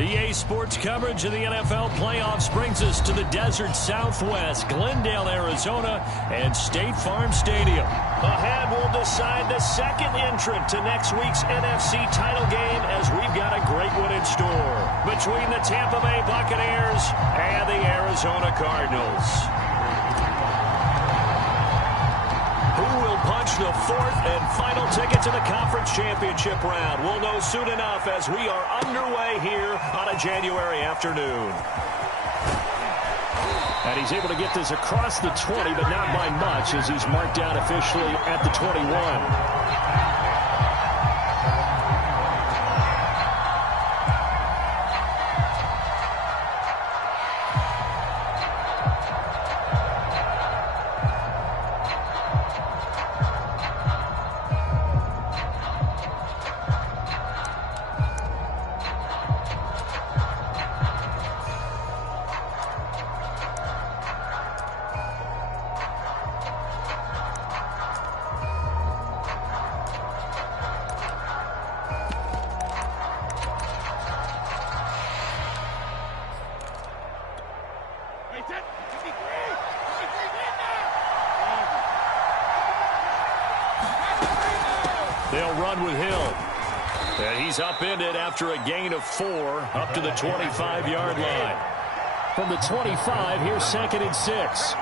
EA Sports coverage of the NFL playoffs brings us to the desert Southwest, Glendale, Arizona, and State Farm Stadium. Ahead, we'll decide the second entrant to next week's NFC title game as we've got a great one in store between the Tampa Bay Buccaneers and the Arizona Cardinals. Who will punch the fourth and final ticket to the conference championship round? We'll know soon enough as we are underway here on a January afternoon. And he's able to get this across the 20, but not by much as he's marked down officially at the 21. They'll run with Hill. And he's upended after a gain of 4 up to the 25-yard line. From the 25, here's 2nd and 6.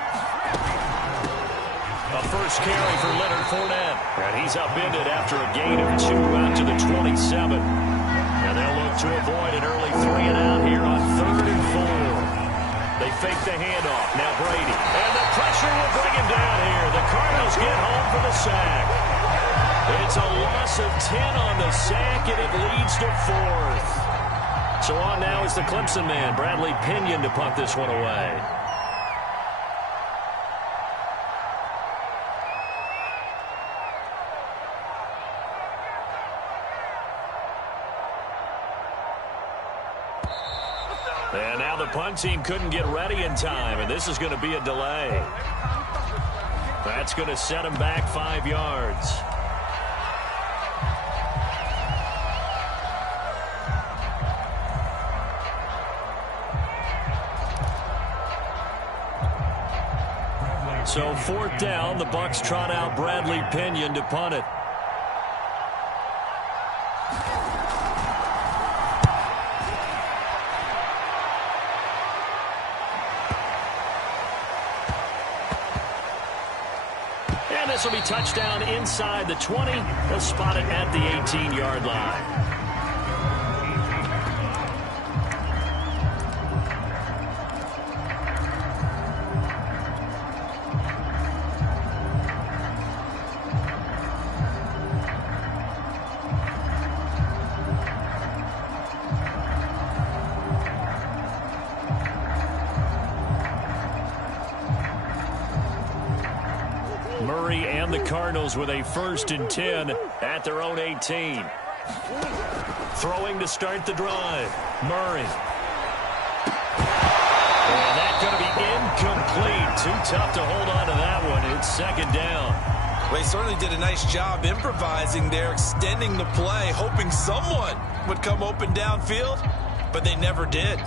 A first carry for Leonard Fournette. And he's upended after a gain of 2 out to the 27. And they'll look to avoid an early 3-and-out here on 3rd and 4. They fake the handoff. Now Brady. And the pressure will bring him down here. The Cardinals get home for the sack. It's a loss of 10 on the sack, and it leads to 4th. So on now is the Clemson man, Bradley Pinion, to punt this one away. And now the punt team couldn't get ready in time, and this is going to be a delay. That's going to set him back 5 yards. So 4th down, the Bucs trot out Bradley Pinion to punt it. And this will be touchdown inside the 20. They'll spot it at the 18-yard line. Murray and the Cardinals with a 1st and 10 at their own 18. Throwing to start the drive. Murray. And that's going to be incomplete. Too tough to hold on to that one. It's 2nd down. Well, he certainly did a nice job improvising there, extending the play, hoping someone would come open downfield, but they never did.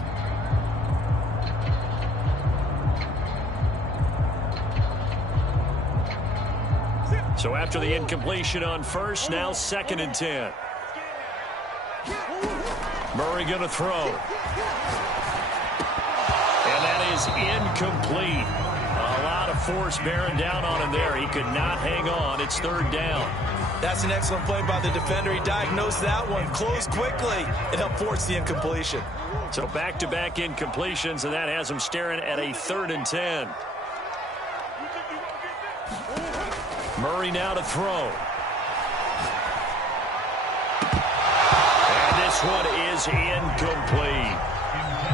So after the incompletion on 1st, now 2nd and 10. Murray going to throw. And that is incomplete. A lot of force bearing down on him there. He could not hang on. It's 3rd down. That's an excellent play by the defender. He diagnosed that one, closed quickly, and helped force the incompletion. So back-to-back incompletions, and that has him staring at a 3rd and 10. Murray now to throw. And this one is incomplete.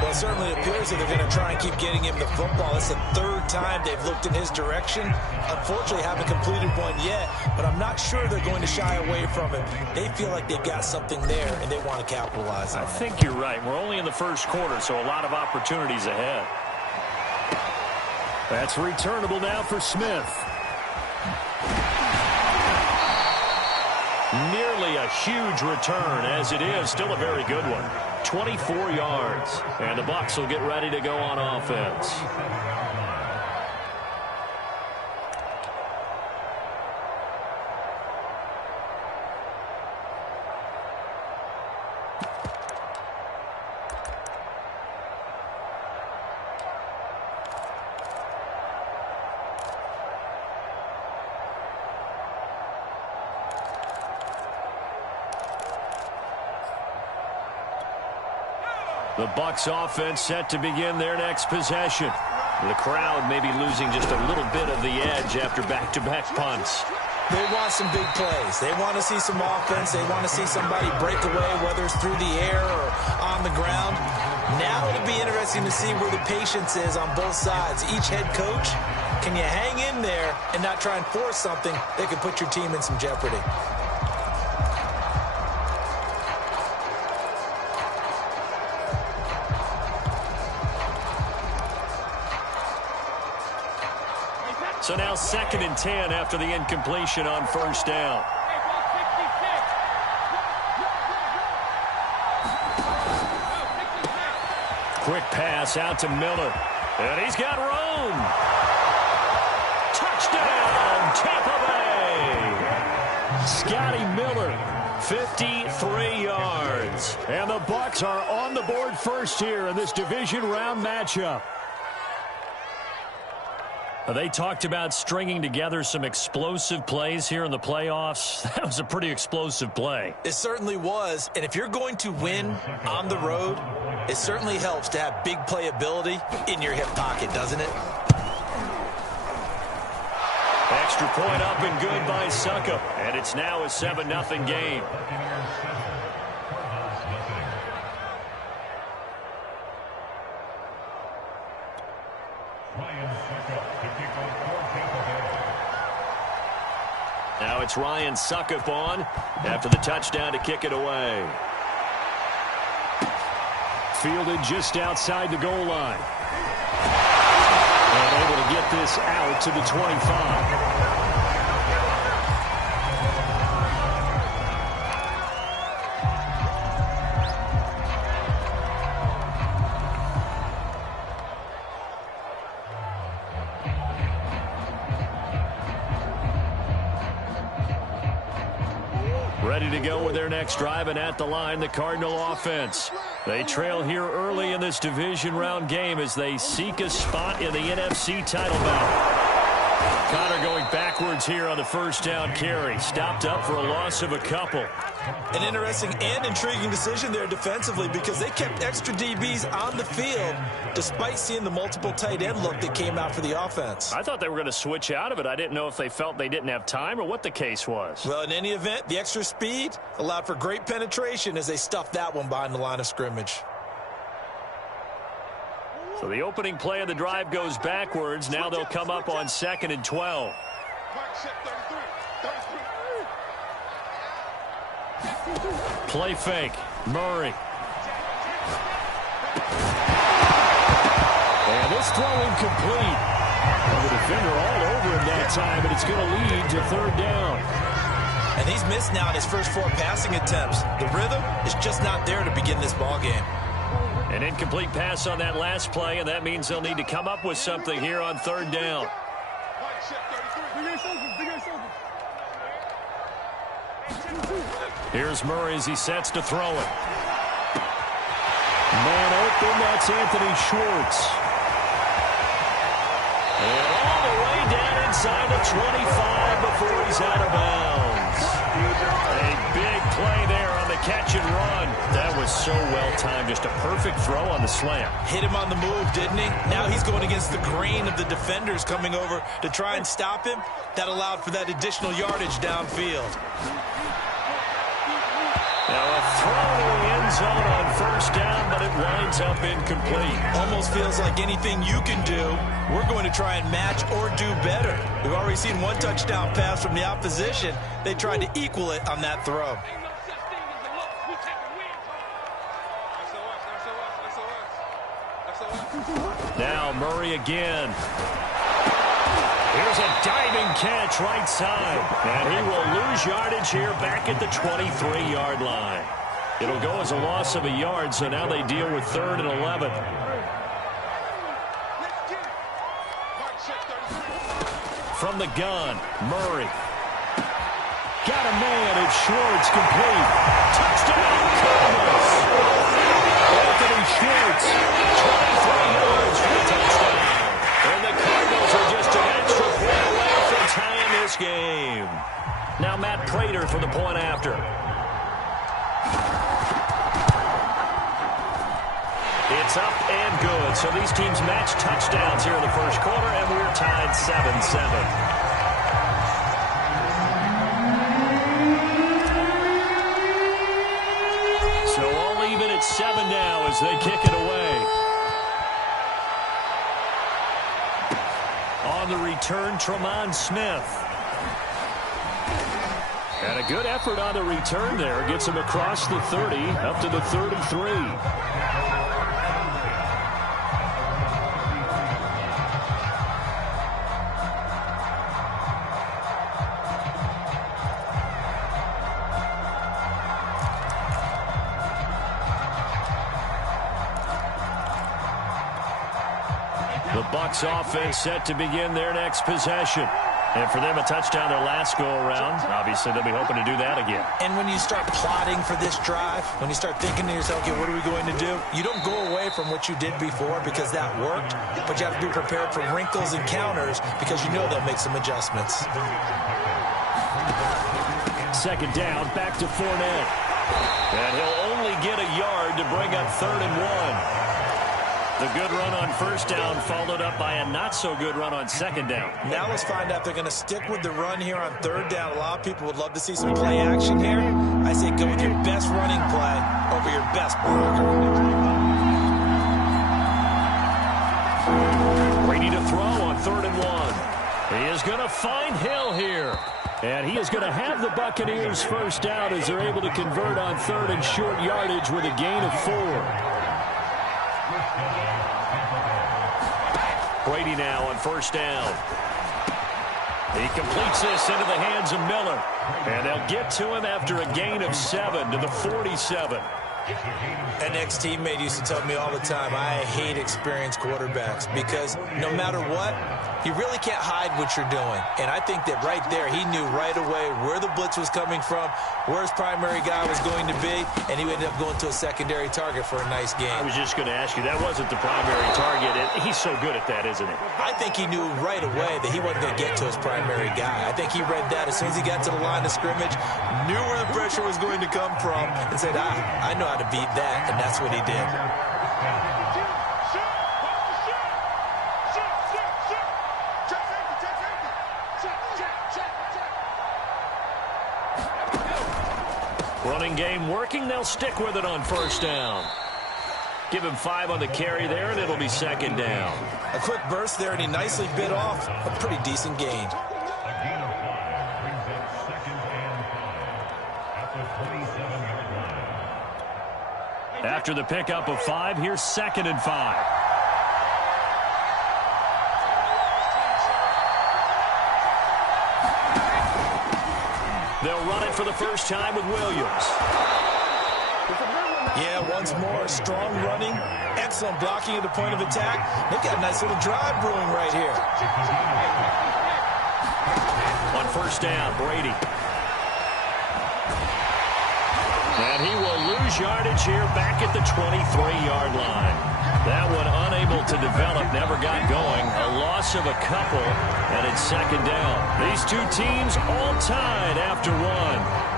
Well, it certainly appears that they're going to try and keep getting him the football. It's the 3rd time they've looked in his direction. Unfortunately, haven't completed one yet, but I'm not sure they're going to shy away from it. They feel like they've got something there, and they want to capitalize on it. I think you're right. We're only in the 1st quarter, so a lot of opportunities ahead. That's returnable now for Smith. Nearly a huge return, as it is still a very good one. 24 yards. And the Bucs will get ready to go on offense. The Bucs offense set to begin their next possession. The crowd may be losing just a little bit of the edge after back-to-back punts. They want some big plays. They want to see some offense. They want to see somebody break away, whether it's through the air or on the ground. Now it'll be interesting to see where the patience is on both sides. Each head coach, can you hang in there and not try and force something that could put your team in some jeopardy? So now 2nd and 10 after the incompletion on first down. Quick pass out to Miller. And he's got room. Touchdown, Tampa Bay. Scotty Miller, 53 yards. And the Bucs are on the board first here in this division round matchup. They talked about stringing together some explosive plays here in the playoffs. That was a pretty explosive play. It certainly was. And if you're going to win on the road, it certainly helps to have big playability in your hip pocket, doesn't it? Extra point up and good by Suckup. And it's now a 7-0 game. Now it's Ryan Suckup on after the touchdown to kick it away. Fielded just outside the goal line. And able to get this out to the 25. Ready to go with their next drive, and at the line, the Cardinal offense. They trail here early in this division round game as they seek a spot in the NFC title battle. Connor going backwards here on the first down carry. Stopped up for a loss of a couple. An interesting and intriguing decision there defensively because they kept extra DBs on the field despite seeing the multiple tight end look that came out for the offense. I thought they were going to switch out of it. I didn't know if they felt they didn't have time or what the case was. Well, in any event, the extra speed allowed for great penetration as they stuffed that one behind the line of scrimmage. So the opening play of the drive goes backwards. Now they'll come up on 2nd and 12. Play fake. Murray. And this throw incomplete. Well, the defender all over him that time, and it's going to lead to 3rd down. And he's missed now in his first 4 passing attempts. The rhythm is just not there to begin this ball game. An incomplete pass on that last play, and that means they'll need to come up with something here on 3rd down. Here's Murray as he sets to throw it. Man open, that's Anthony Schwartz. And all the way down inside the 25 before he's out of bounds. A big play there on the catch and run. That was so well-timed. Just a perfect throw on the slam. Hit him on the move, didn't he? Now he's going against the grain of the defenders coming over to try and stop him. That allowed for that additional yardage downfield. Now a throw to the end zone on first down, but it winds up incomplete. Almost feels like anything you can do, we're going to try and match or do better. We've already seen one touchdown pass from the opposition. They tried to equal it on that throw. Now Murray again. Here's a diving catch right side. And he will lose yardage here back at the 23-yard line. It'll go as a loss of a yard, so now they deal with 3rd and 11. From the gun, Murray. Got a man, it's Schwartz, complete. Touchdown, Cardinals! Anthony Schwartz, 23 yards for the touchdown. And the Cardinals are just an extra point away from tying this game. Now Matt Prater for the point after. It's up and good. So these teams match touchdowns here in the first quarter, and we're tied 7-7. At 7 now as they kick it away. On the return, Tremont Smith. And a good effort on the return there. Gets him across the 30, up to the 33. The Bucs offense set to begin their next possession. And for them, a touchdown their last go-around. Obviously, they'll be hoping to do that again. And when you start plotting for this drive, when you start thinking to yourself, okay, what are we going to do? You don't go away from what you did before because that worked, but you have to be prepared for wrinkles and counters because you know they'll make some adjustments. 2nd down, back to Fournette. And he'll only get a yard to bring up 3rd and 1. The good run on 1st down followed up by a not-so-good run on 2nd down. Now let's find out if they're going to stick with the run here on 3rd down. A lot of people would love to see some play action here. I say go with your best running play over your best blocker. Ready to throw on 3rd and 1. He is going to find Hill here. And he is going to have the Buccaneers first down as they're able to convert on 3rd and short yardage with a gain of 4. Brady now on 1st down. He completes this into the hands of Miller. And they'll get to him after a gain of 7 to the 47. An ex-teammate used to tell me all the time, I hate experienced quarterbacks because no matter what, you really can't hide what you're doing. And I think that right there, he knew right away where the blitz was coming from, where his primary guy was going to be, and he ended up going to a secondary target for a nice game. I was just going to ask you, that wasn't the primary target. He's so good at that, isn't he? I think he knew right away that he wasn't going to get to his primary guy. I think he read that as soon as he got to the line of scrimmage, knew where the pressure was going to come from, and said, I know how to beat that, and that's what he did. Running game working. They'll stick with it on 1st down. Give him 5 on the carry there, and it'll be 2nd down. A quick burst there, and he nicely bit off a pretty decent gain. After the pickup of 5, here's 2nd and 5. They'll run it for the first time with Williams. Yeah, once more, strong running, excellent blocking at the point of attack. They've got a nice little drive brewing right here. On 1st down, Brady. And he will lose yardage here back at the 23-yard line. That one unable to develop, never got going. A loss of a couple, and it's 2nd down. These two teams all tied after 1.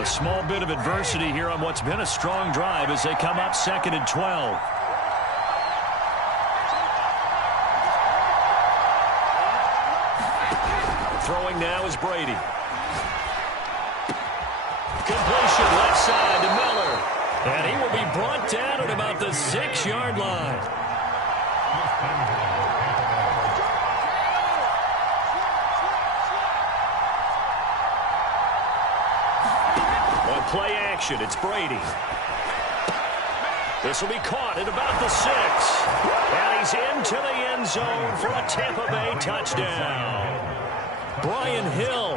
A small bit of adversity here on what's been a strong drive as they come up 2nd and 12. Throwing now is Brady. Completion left side to Miller. And he will be brought down at about the 6-yard line. Play action. It's Brady. This will be caught at about the 6. And he's into the end zone for a Tampa Bay touchdown. Brian Hill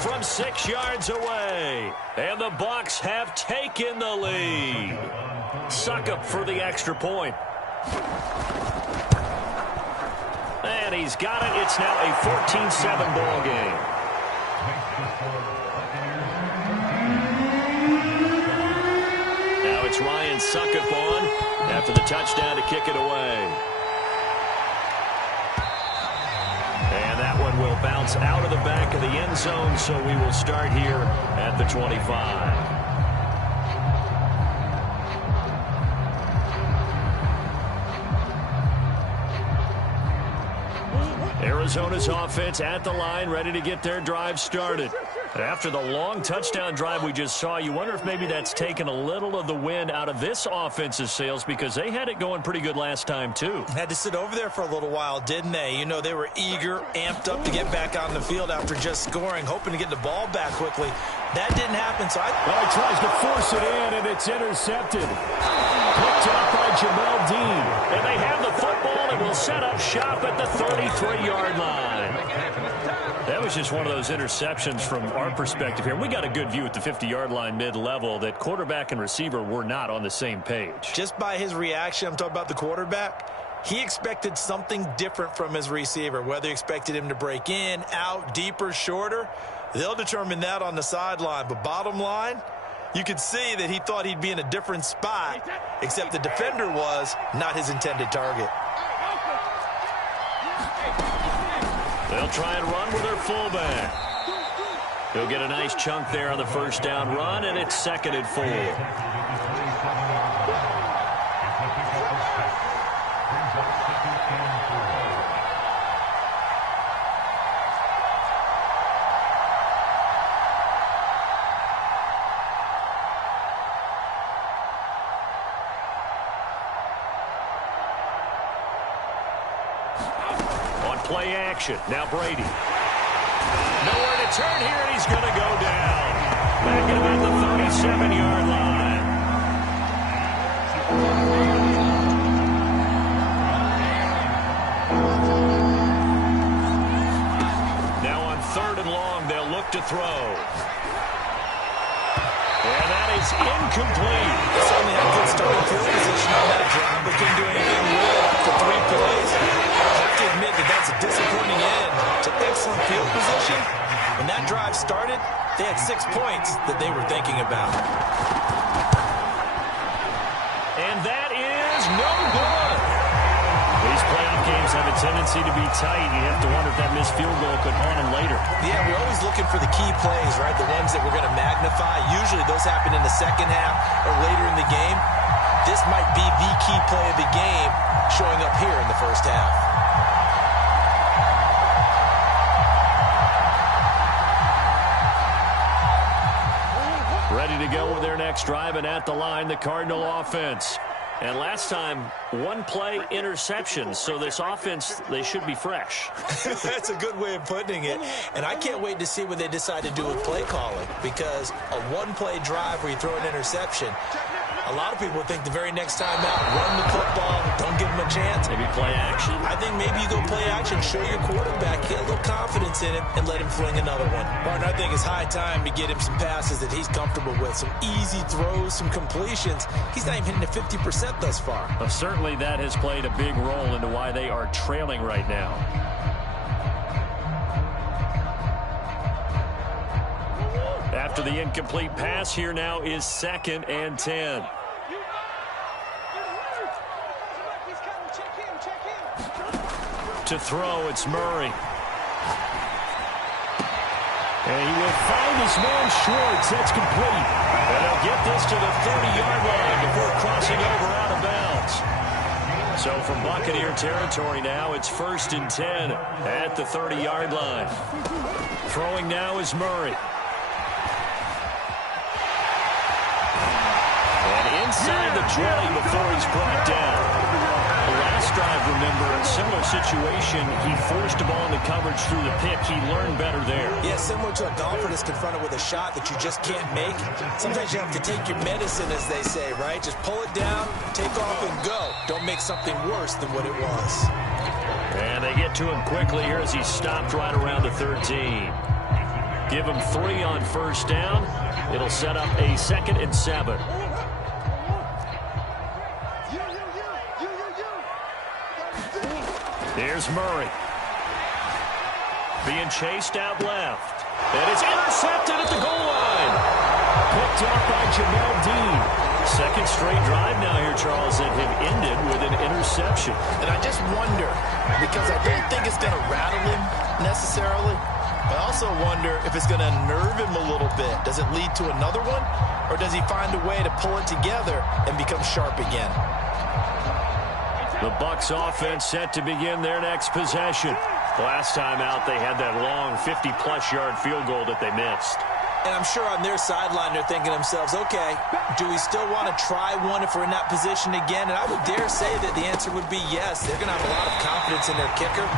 from 6 yards away. And the Bucs have taken the lead. Suckup for the extra point. And he's got it. It's now a 14-7 ball game. Now it's Ryan Suckup on after the touchdown to kick it away. And that one will bounce out of the back of the end zone, so we will start here at the 25. Arizona's offense at the line, ready to get their drive started. After the long touchdown drive we just saw, you wonder if maybe that's taken a little of the wind out of this offense's sails, because they had it going pretty good last time, too. Had to sit over there for a little while, didn't they? You know, they were eager, amped up to get back on the field after just scoring, hoping to get the ball back quickly. That didn't happen, so Well, he tries to force it in, and it's intercepted. Picked up by Jamel Dean. And they have the football and will set up shop at the 33-yard line. That was just one of those interceptions from our perspective here. We got a good view at the 50-yard line mid-level that quarterback and receiver were not on the same page. Just by his reaction, I'm talking about the quarterback, he expected something different from his receiver, whether he expected him to break in, out, deeper, shorter. They'll determine that on the sideline. But bottom line, you could see that he thought he'd be in a different spot, except the defender was not his intended target. They'll try and run with their fullback. He'll get a nice chunk there on the first down run, and it's 2nd and 4. Play action. Now Brady. Nowhere to turn here, and he's going to go down. Back at about the 37-yard line. Now on 3rd and long, they'll look to throw. And that is incomplete. They certainly had good starting field position on that drive, but couldn't do anything with it after 3 plays. Admit that that's a disappointing end to excellent field position. When that drive started, they had 6 points that they were thinking about. And that is no good. These playoff games have a tendency to be tight. You have to wonder if that missed field goal could haunt them later. Yeah, we're always looking for the key plays, right? The ones that we're going to magnify. Usually those happen in the second half or later in the game. This might be the key play of the game showing up here in the first half. Ready to go with their next drive, and at the line, the Cardinal offense. And last time, 1-play interception, so this offense, they should be fresh. That's a good way of putting it. And I can't wait to see what they decide to do with play calling, because a 1-play drive where you throw an interception, a lot of people think the very next time out, run the football, don't give them a chance. Maybe play action. I think maybe you go play action, show your quarterback, get a little confidence in him, and let him fling another one. Martin, I think it's high time to get him some passes that he's comfortable with, some easy throws, some completions. He's not even hitting to 50% thus far. Well, certainly that has played a big role into why they are trailing right now. After the incomplete pass, here now is 2nd and 10. To throw, it's Murray. And he will find his man Schwartz. That's complete. And they'll get this to the 30-yard line before crossing over out of bounds. So from Buccaneer territory now, it's 1st and 10 at the 30-yard line. Throwing now is Murray. And inside the 20 before he's brought down. The last drive, remember, similar situation. He forced the ball into coverage through the pick. He learned better there. Yeah, similar to a golfer that's confronted with a shot that you just can't make. Sometimes you have to take your medicine, as they say, right? Just pull it down, take off, and go. Don't make something worse than what it was. And they get to him quickly here as he's stopped right around the 13. Give him 3 on first down. It'll set up a 2nd and 7. Here's Murray. Being chased out left. And it's intercepted at the goal line. Picked up by Jamel Dean. Second straight drive now here, Charles, that have ended with an interception. And I just wonder, because I don't think it's going to rattle him necessarily. I also wonder if it's going to unnerve him a little bit. Does it lead to another one? Or does he find a way to pull it together and become sharp again? The Bucs offense set to begin their next possession. Last time out, they had that long 50-plus yard field goal that they missed. And I'm sure on their sideline they're thinking to themselves, okay, do we still want to try one if we're in that position again? And I would dare say that the answer would be yes. They're going to have a lot of confidence in their kicker.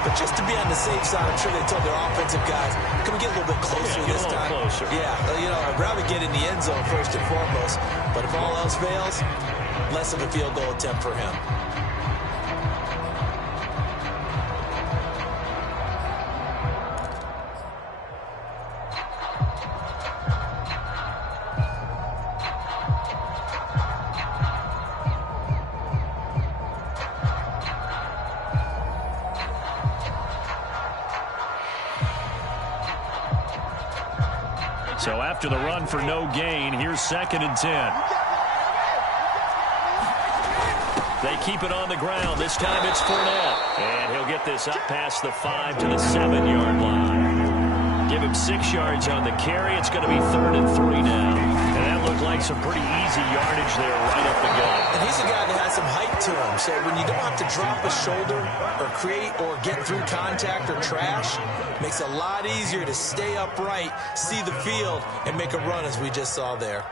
But just to be on the safe side, I'm sure they told their offensive guys, can we get a little bit closer this time? Closer. Yeah, I'd rather get in the end zone first and foremost. But if all else fails, less of a field goal attempt for him. So after the run for no gain, here's 2nd and 10. They keep it on the ground. This time it's Fournette. And he'll get this up past the 5 to the 7-yard line. Give him 6 yards on the carry. It's going to be 3rd and 3 now. And that looked like some pretty easy yardage there right up the gut. And he's a guy that has some height to him. So when you don't have to drop a shoulder or create or get through contact or trash, makes it a lot easier to stay upright, see the field, and make a run as we just saw there.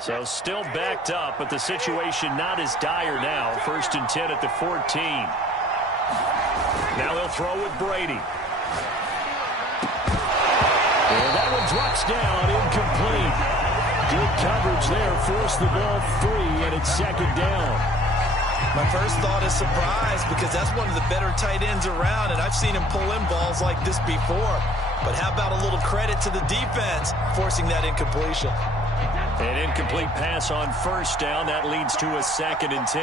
So still backed up, but the situation not as dire now. 1st and 10 at the 14. Now he'll throw with Brady. And that one drops down, incomplete. Good coverage there, forced the ball free, and it's 2nd down. My first thought is surprise, because that's one of the better tight ends around, and I've seen him pull in balls like this before. But how about a little credit to the defense forcing that incompletion? An incomplete pass on first down. That leads to a 2nd and 10.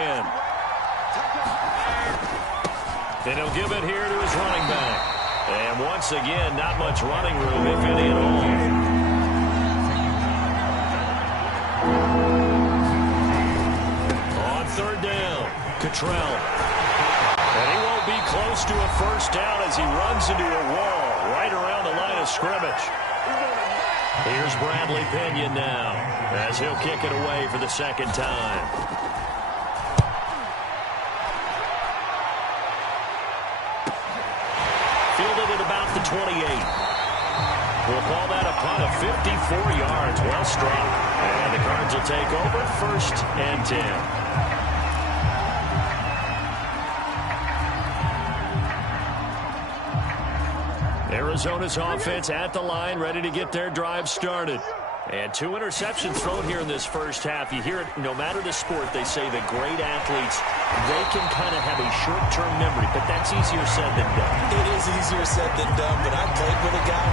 And he'll give it here to his running back. And once again, not much running room, if any at all. On 3rd down, Cottrell. And he won't be close to a first down as he runs into a wall right around the line of scrimmage. Here's Bradley Pinion now as he'll kick it away for the 2nd time. Fielded at about the 28. We'll call that a punt of 54 yards. Well struck. And the Cards will take over 1st and 10. Arizona's offense at the line, ready to get their drive started. And 2 interceptions thrown here in this first half. You hear it, no matter the sport, they say the great athletes, they can kind of have a short-term memory, but that's easier said than done. It is easier said than done, but I played with a guy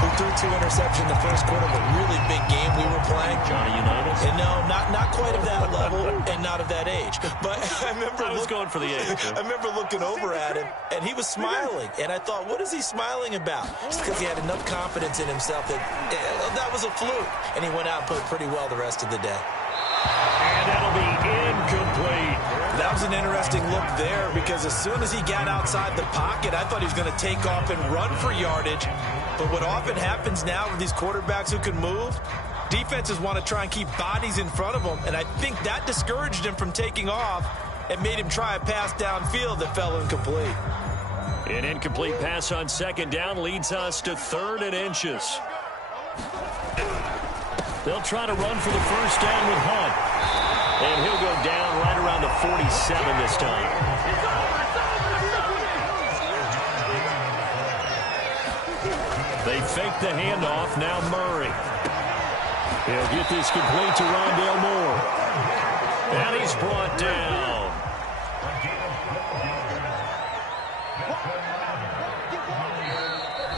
who threw 2 interceptions in the first quarter of a really big game we were playing. Johnny Unitas? And no, not quite of that level and not of that age. But I remember I was going for the age. I remember looking over at him, and he was smiling. And I thought, what is he smiling about? It's because he had enough confidence in himself that that was a fluke. And he went out and played pretty well the rest of the day. And that'll be incomplete. That was an interesting look there, because as soon as he got outside the pocket, I thought he was going to take off and run for yardage. But what often happens now with these quarterbacks who can move, defenses want to try and keep bodies in front of them, and I think that discouraged him from taking off and made him try a pass downfield that fell incomplete. An incomplete pass on 2nd down leads us to 3rd and inches. They'll try to run for the first down with Hunt. And he'll go down right around the 47 this time. They fake the handoff. Now Murray. He'll get this complete to Rondale Moore. And he's brought down.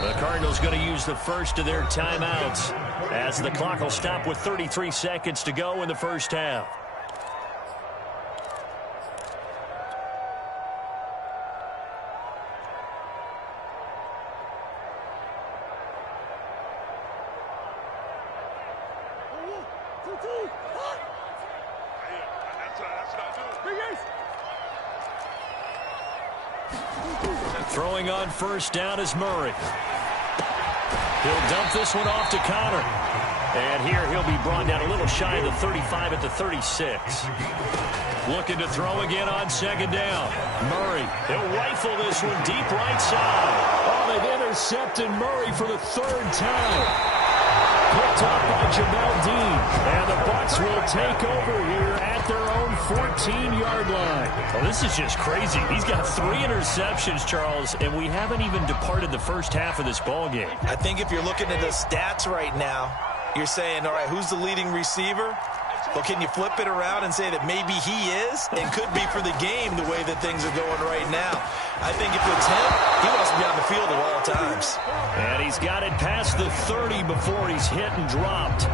The Cardinals going to use the first of their timeouts as the clock will stop with 33 seconds to go in the first half. Throwing on first down is Murray. He'll dump this one off to Connor. And here he'll be brought down a little shy of the 35 at the 36. Looking to throw again on second down. Murray, he'll rifle this one deep right side. Oh, they've intercepted Murray for the third time. Picked up by Jamel Dean. And the Bucs will take over here at their own 14-yard line. Oh, this is just crazy. He's got 3 interceptions, Charles, and we haven't even departed the first half of this ball game. I think if you're looking at the stats right now, you're saying, all right, who's the leading receiver? Well, can you flip it around and say that maybe he is and could be for the game the way that things are going right now? I think if it's him, he wants to be on the field at all times. And he's got it past the 30 before he's hit and dropped.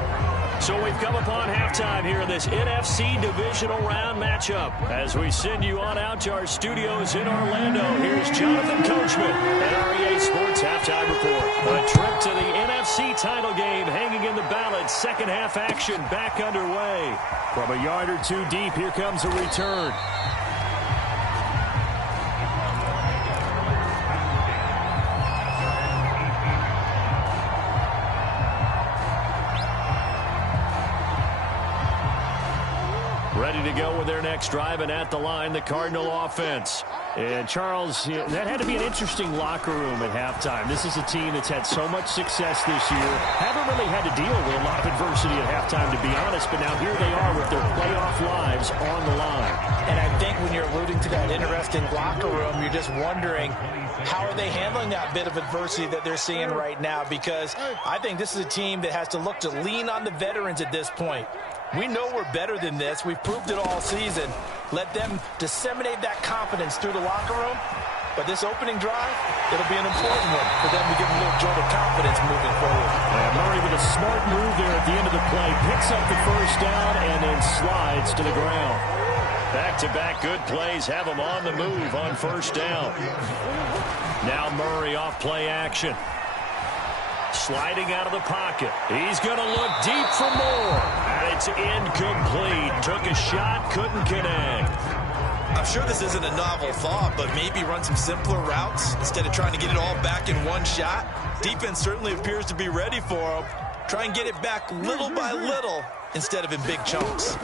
So we've come upon halftime here in this NFC Divisional Round matchup. As we send you on out to our studios in Orlando, here's Jonathan Coachman at REA Sports Halftime Report. A trip to the NFC title game hanging in the balance. Second half action back underway. From a yard or two deep, here comes a return. Ready to go with their next drive, and at the line, the Cardinal offense. And, Charles, that had to be an interesting locker room at halftime. This is a team that's had so much success this year. Haven't really had to deal with a lot of adversity at halftime, to be honest, but now here they are with their playoff lives on the line. And I think when you're alluding to that interesting locker room, you're just wondering, how are they handling that bit of adversity that they're seeing right now? Because I think this is a team that has to look to lean on the veterans at this point. We know we're better than this. We've proved it all season. Let them disseminate that confidence through the locker room. But this opening drive, it'll be an important one for them to give a little jolt of confidence moving forward. And Murray with a smart move there at the end of the play. Picks up the first down and then slides to the ground. Back-to-back good plays have him on the move on first down. Now Murray off play action. Sliding out of the pocket. He's going to look deep for more. And it's incomplete. Took a shot, couldn't connect. I'm sure this isn't a novel thought, but maybe run some simpler routes instead of trying to get it all back in one shot. Defense certainly appears to be ready for him. Try and get it back little by little instead of in big chunks.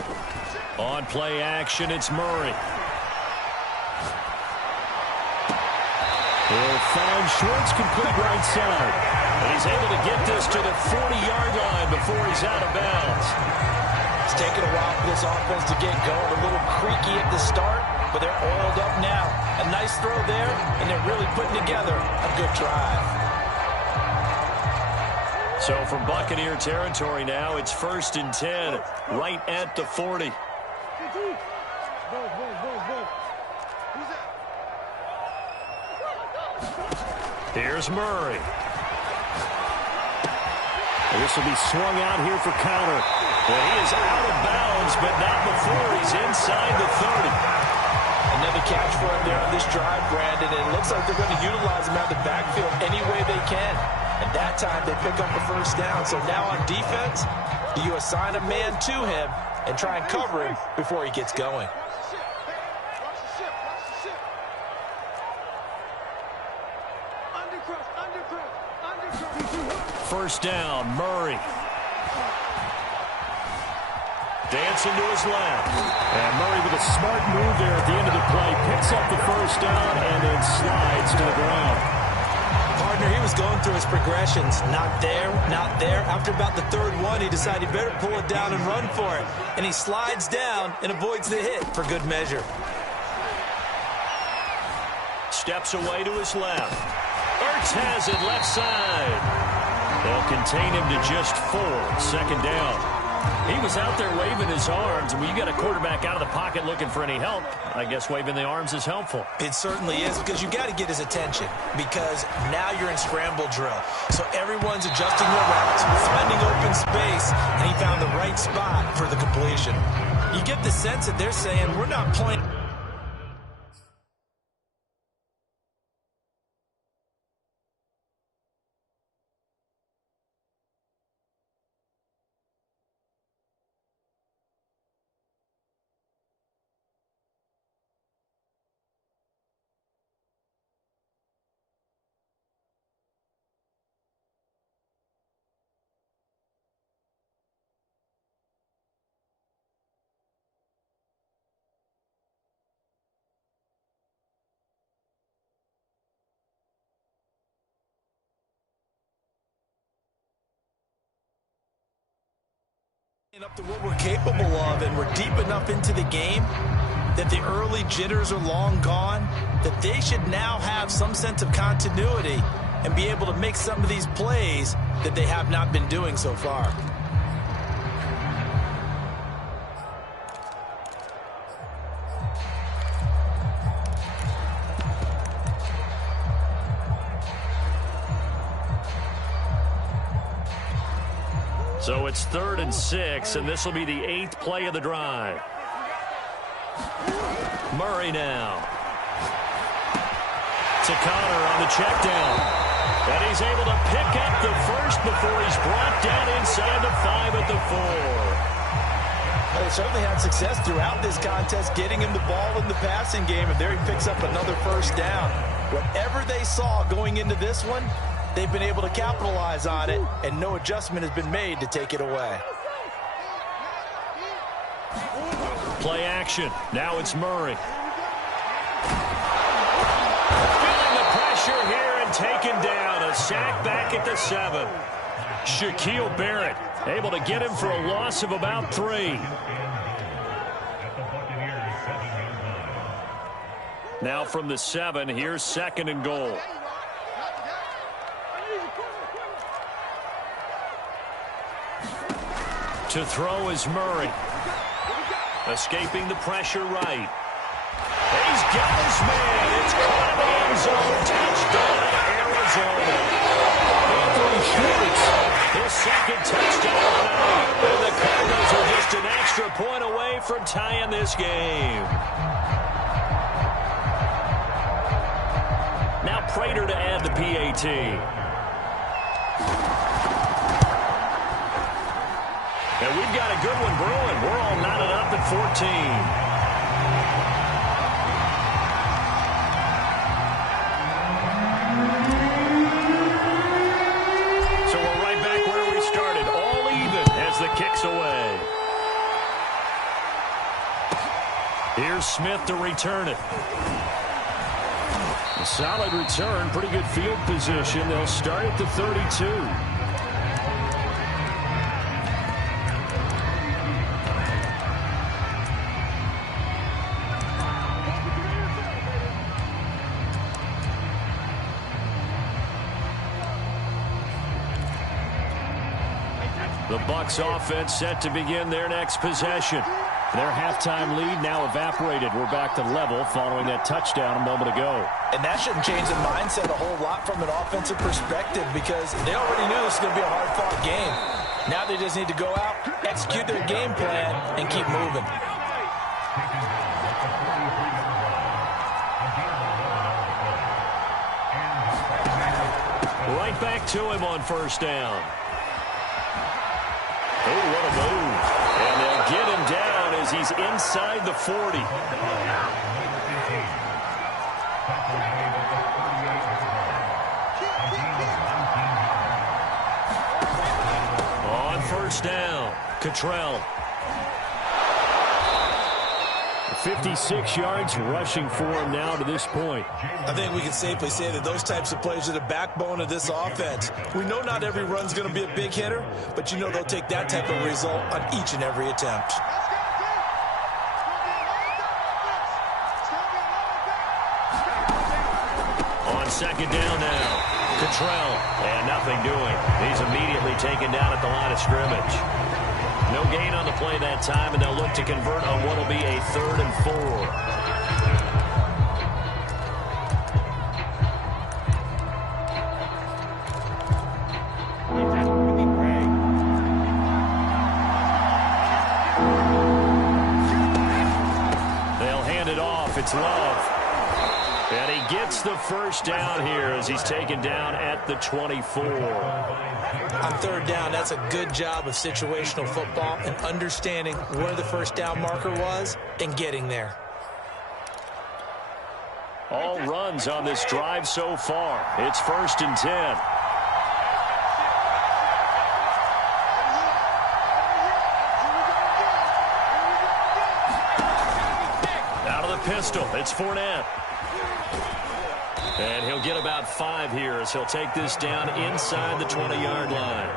On play action, it's Murray. He'll find Schwartz complete right side. And he's able to get this to the 40-yard line before he's out of bounds. It's taken a while for this offense to get going. A little creaky at the start, but they're oiled up now. A nice throw there, and they're really putting together a good drive. So from Buccaneer territory now, it's 1st and 10, right at the 40. Here's Murray. This will be swung out here for counter. But he is out of bounds, but not before he's inside the 30. Another catch for him there on this drive, Brandon. And it looks like they're going to utilize him out of the backfield any way they can. And that time they pick up the first down. So now on defense, you assign a man to him and try and cover him before he gets going. First down, Murray. Dancing to his left. And Murray with a smart move there at the end of the play. Picks up the first down and then slides to the ground. Hard Partner, he was going through his progressions. Not there, not there. After about the third one, he decided he better pull it down and run for it. And he slides down and avoids the hit for good measure. Steps away to his left. Ertz has it left side. They'll contain him to just 4. Second down. He was out there waving his arms, and when you got a quarterback out of the pocket looking for any help, I guess waving the arms is helpful. It certainly is, because you got to get his attention, because now you're in scramble drill. So everyone's adjusting their routes, finding open space, and he found the right spot for the completion. You get the sense that they're saying, we're not playing. Up to what we're capable of, and we're deep enough into the game that the early jitters are long gone, that they should now have some sense of continuity and be able to make some of these plays that they have not been doing so far. So it's 3rd and 6, and this will be the 8th play of the drive. Murray now. To Connor on the check down. And he's able to pick up the first before he's brought down inside the 5 at the 4. Well, they certainly had success throughout this contest getting him the ball in the passing game, and there he picks up another first down. Whatever they saw going into this one, they've been able to capitalize on it, and no adjustment has been made to take it away. Play action. Now it's Murray. Feeling the pressure here and taken down. A sack back at the 7. Shaquille Barrett able to get him for a loss of about 3. Now from the 7, here's 2nd and goal. To throw is Murray. Escaping the pressure right. He's got his man. It's caught in the end zone. Touchdown, Arizona. Anthony Schwartz, his 2nd touchdown of the night. And the Cardinals are just an extra point away from tying this game. Now Prater to add the PAT. And we've got a good one brewing. We're all knotted up at 14. So we're right back where we started. All even as the kick's away. Here's Smith to return it. A solid return. Pretty good field position. They'll start at the 32. The Bucs offense set to begin their next possession. Their halftime lead now evaporated. We're back to level following that touchdown a moment ago. And that shouldn't change the mindset a whole lot from an offensive perspective, because they already knew this was going to be a hard-fought game. Now they just need to go out, execute their game plan, and keep moving. Right back to him on 1st down. Oh, what a move. And they'll get him down as he's inside the 40. On 1st down, Cottrell. 56 yards rushing for him now to this point. I think we can safely say that those types of plays are the backbone of this offense. We know not every run's going to be a big hitter, but you know they'll take that type of result on each and every attempt. On second down now, Cottrell, and nothing doing. He's immediately taken down at the line of scrimmage. No gain on the play that time, and they'll look to convert on what will be a 3rd and 4. They'll hand it off. It's Love. And he gets the first down here as he's taken down at the 24. On 3rd down, that's a good job of situational football and understanding where the first down marker was and getting there. All runs on this drive so far. It's 1st and 10. Out of the pistol, it's Fournette. And he'll get about 5 here as he'll take this down inside the 20-yard line.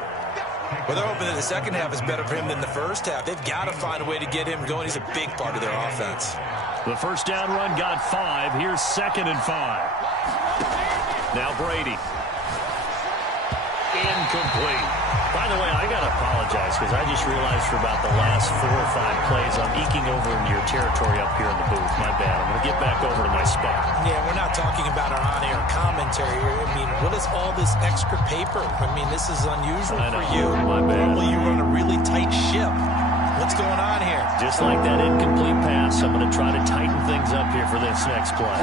Well, they're hoping that the second half is better for him than the first half. They've got to find a way to get him going. He's a big part of their offense. The first down run got 5. Here's 2nd and 5. Now Brady. Incomplete. By the way, I got to apologize because I just realized for about the last 4 or 5 plays I'm eking over into your territory up here in the booth. My bad. I'm going to get back over to my spot. Yeah, we're not talking about our on-air commentary here. I mean, what is all this extra paper? I mean, this is unusual for you. My bad. Normally you run a really tight ship. What's going on here? Just like that incomplete pass, I'm going to try to tighten things up here for this next play.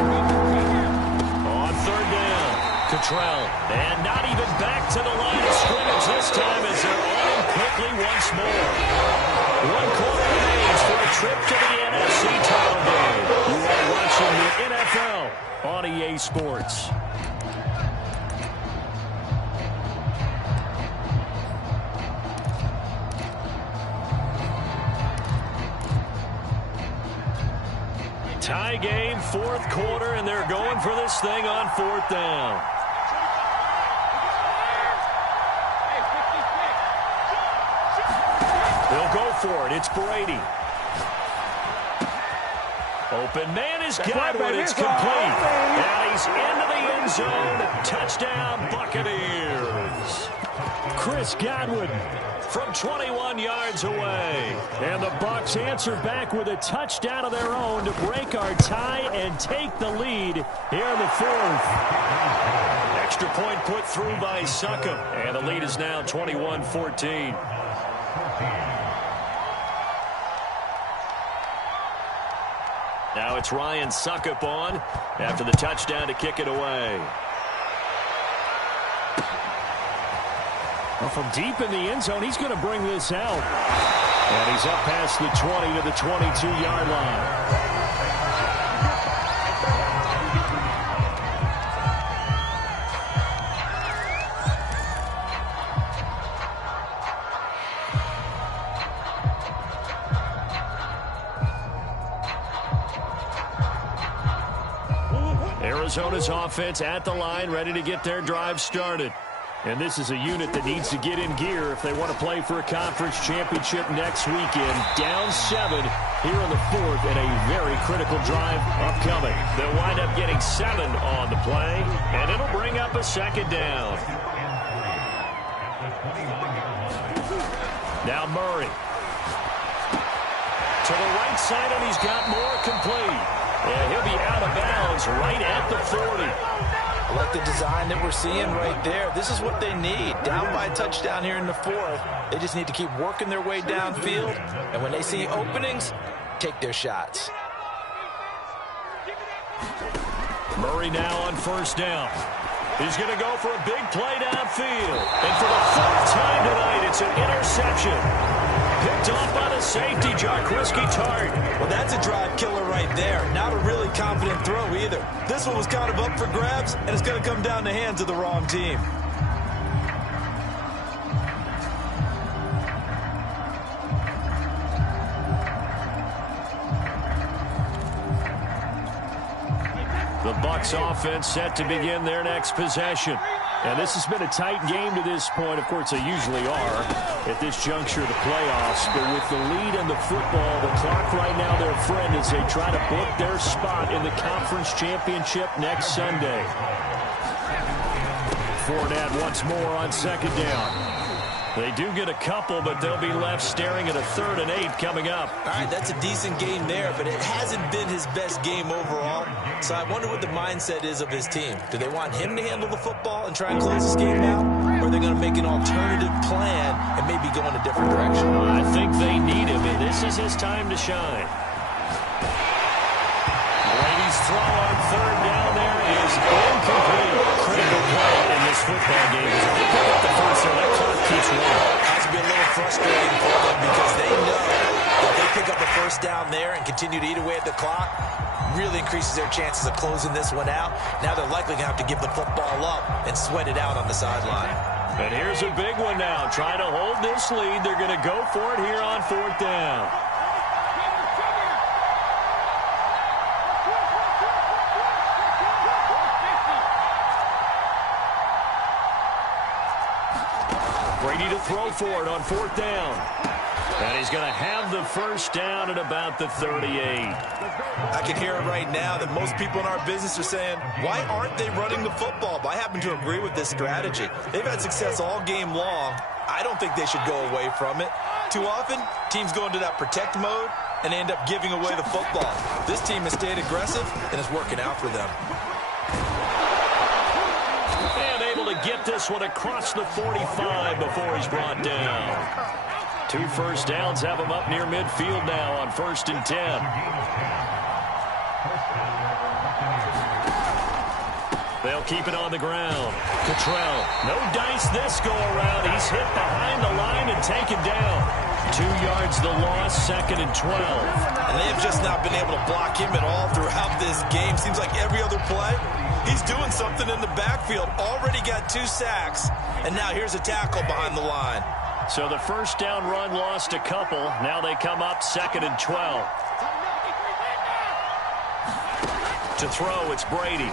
On 3rd down, Cottrell. And not even back to the line of scrimmage this time as they're on quickly once more. 1 quarter remains for a trip to the NFC title game. You are watching the NFL on EA Sports. Tie game, 4th quarter, and they're going for this thing on 4th down. They'll go for it. It's Brady. Open man is Godwin. It's complete. And he's into the end zone. Touchdown, Buccaneers. Chris Godwin from 21 yards away. And the Bucs answer back with a touchdown of their own to break our tie and take the lead here in the 4th. Extra point put through by Succop. And the lead is now 21-14. Now it's Ryan Succop on after the touchdown to kick it away. Well, from deep in the end zone, he's going to bring this out. And he's up past the 20 to the 22-yard line. Arizona's offense at the line, ready to get their drive started. And this is a unit that needs to get in gear if they want to play for a conference championship next weekend. Down 7 here in the 4th and a very critical drive upcoming. They'll wind up getting 7 on the play, and it'll bring up a 2nd down. Now Murray. To the right side, and he's got more complete. And he'll be out of bounds right at the 40. I like the design that we're seeing right there. This is what they need. Down by a touchdown here in the 4th. They just need to keep working their way downfield. And when they see openings, take their shots. Murray now on 1st down. He's going to go for a big play downfield. And for the 4th time tonight, it's an interception. Picked off by the safety, Jarquiski Tart. Well, that's a drive killer right there. Not a really confident throw either. This one was kind of up for grabs, and it's going to come down the hands of the wrong team. The Bucs offense set to begin their next possession. And this has been a tight game to this point. Of course, they usually are at this juncture of the playoffs. But with the lead in the football, the clock right now their friend as they try to book their spot in the conference championship next Sunday. Fournette once more on second down. They do get a couple, but they'll be left staring at a 3rd and 8 coming up. All right, that's a decent game there, but it hasn't been his best game overall. So I wonder what the mindset is of his team. Do they want him to handle the football and try and close this game out? Or are they going to make an alternative plan and maybe go in a different direction? I think they need him, and this is his time to shine. Brady's throw on 3rd down there is incomplete. Critical play in this football game. As they pick up the first, so that clock keeps rolling. It has to be a little frustrating for them because they know if they pick up a first down there and continue to eat away at the clock, really increases their chances of closing this one out. Now they're likely going to have to give the football up and sweat it out on the sideline. And here's a big one now. Trying to hold this lead. They're going to go for it here on 4th down. Brady to throw for it on 4th down. And he's going to have the first down at about the 38. I can hear it right now that most people in our business are saying, why aren't they running the football? But I happen to agree with this strategy. They've had success all game long. I don't think they should go away from it. Too often, teams go into that protect mode and end up giving away the football. This team has stayed aggressive, and it's working out for them. And able to get this one across the 45 before he's brought down. 2 first downs have him up near midfield now on 1st and 10. They'll keep it on the ground. Cottrell, no dice this go around. He's hit behind the line and taken down. 2 yards the loss, 2nd and 12. And they have just not been able to block him at all throughout this game. Seems like every other play, he's doing something in the backfield. Already got 2 sacks, and now here's a tackle behind the line. So the first down run lost a couple. Now they come up 2nd and 12. To throw, it's Brady.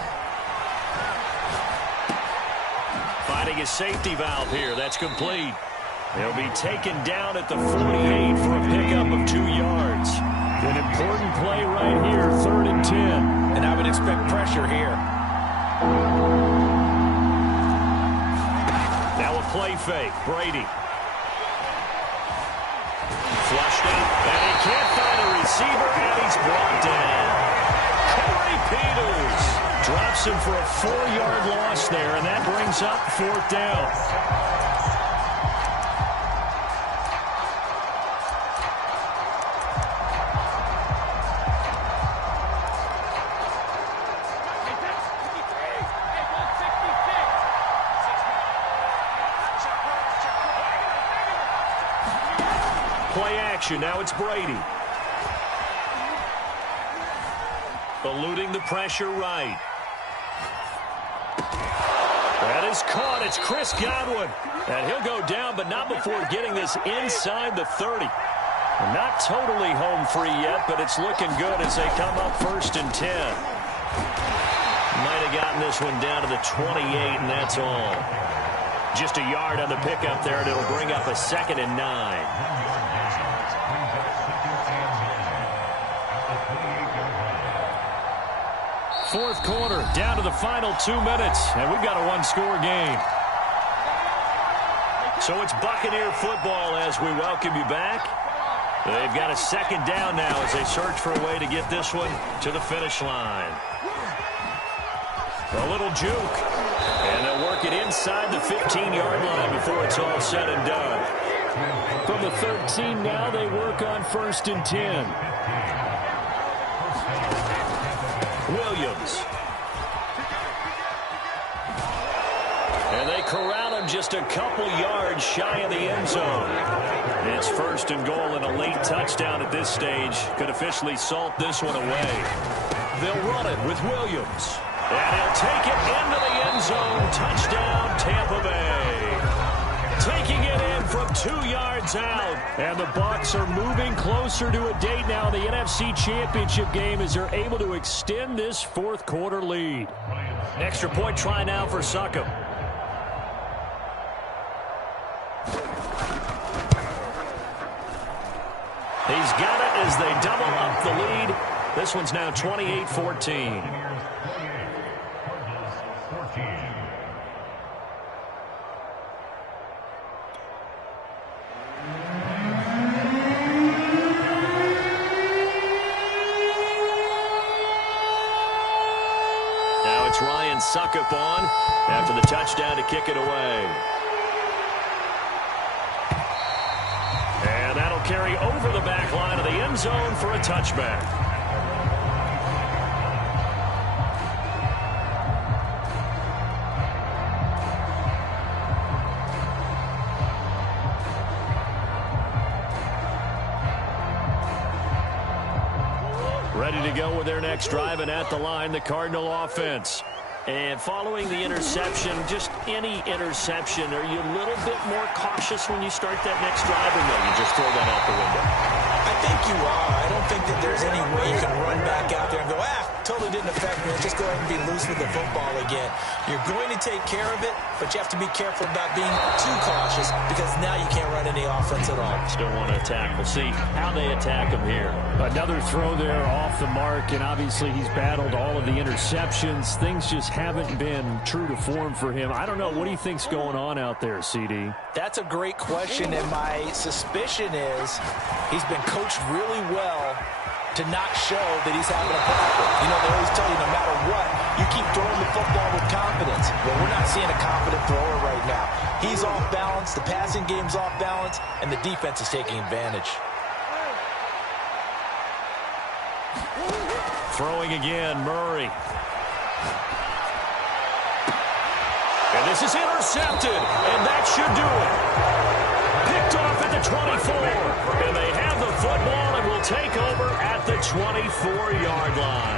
Finding his safety valve here. That's complete. He'll be taken down at the 48 for a pickup of 2 yards. An important play right here, 3rd and 10. And I would expect pressure here. Now a play fake. Brady. Flushed out, and he can't find a receiver, and he's brought down. Corey Peters drops him for a 4-yard loss there, and that brings up 4th down. Play action. Now it's Brady. Eluding the pressure right. That is caught. It's Chris Godwin. And he'll go down, but not before getting this inside the 30. Not totally home free yet, but it's looking good as they come up 1st and 10. Might have gotten this one down to the 28, and that's all. Just a yard on the pickup there, and it'll bring up a 2nd and 9. 4th quarter, down to the final 2 minutes, and we've got a 1-score game. So it's Buccaneer football as we welcome you back. They've got a 2nd down now as they search for a way to get this one to the finish line. A little juke, and they'll work it inside the 15-yard line before it's all said and done. From the 13 now, they work on 1st and 10. Williams. And they corral him just a couple yards shy of the end zone. It's 1st and goal, and a late touchdown at this stage could officially salt this one away. They'll run it with Williams. And he'll take it into the end zone. Touchdown, Tampa Bay. taking it in from 2 yards out. And the Bucs are moving closer to a date now in the NFC Championship game as they're able to extend this fourth quarter lead. Extra point try now for Succop. He's got it as they double up the lead. This one's now 28-14. Succop on after the touchdown to kick it away. And that'll carry over the back line of the end zone for a touchback. Ready to go with their next drive, and at the line, the Cardinal offense. And following the interception, just any interception, are you a little bit more cautious when you start that next drive, or no, you just throw that out the window? I think you are. I don't think that there's any way you can run back out there and go, totally didn't affect me. Just go ahead and be loose with the football again. You're going to take care of it, but you have to be careful about being too cautious because now you can't run any offense at all. Still want to attack. We'll see how they attack him here. Another throw there off the mark, and obviously he's battled all of the interceptions. Things just haven't been true to form for him. I don't know. What do you think's going on out there, CD? That's a great question, and my suspicion is he's been coached really well to not show that he's having a problem. You know, they always tell you no matter what, you keep throwing the football with confidence. Well, we're not seeing a confident thrower right now. He's off balance, the passing game's off balance, and the defense is taking advantage. Throwing again, Murray. And this is intercepted, and that should do it. Picked off at the 24, and they have the football and will take over at the 24-yard line.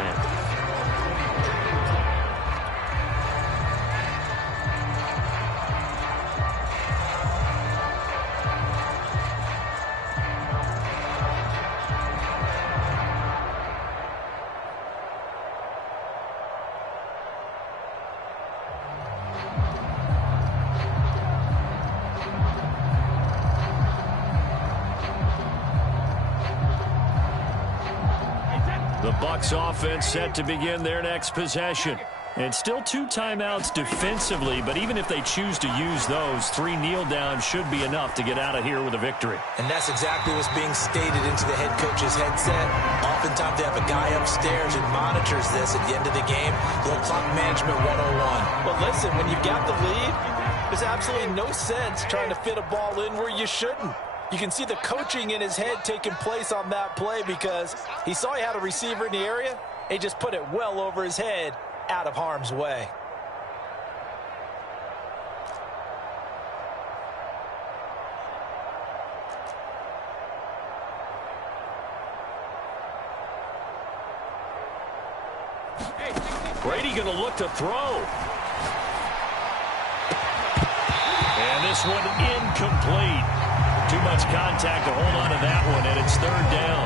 The Bucs offense set to begin their next possession. And still 2 timeouts defensively, but even if they choose to use those, 3 kneel downs should be enough to get out of here with a victory. And that's exactly what's being stated into the head coach's headset. Oftentimes they have a guy upstairs who monitors this at the end of the game. Little clock management 101. But listen, when you've got the lead, there's absolutely no sense trying to fit a ball in where you shouldn't. You can see the coaching in his head taking place on that play because he saw he had a receiver in the area. He just put it well over his head, out of harm's way. Brady going to look to throw. And this one incomplete. Too much contact to hold on to that one, and it's 3rd down.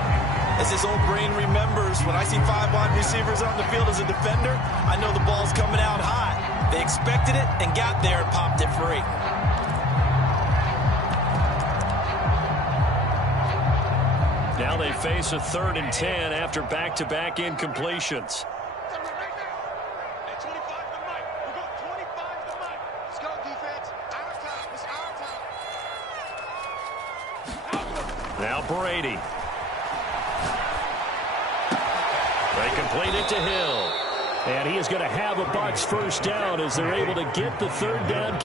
As his old brain remembers, when I see 5 wide receivers on the field as a defender, I know the ball's coming out high. They expected it and got there and popped it free. Now they face a 3rd and 10 after back-to-back incompletions. Now Brady. They complete it to Hill. And he is going to have a Bucs first down as they're able to get the 3rd down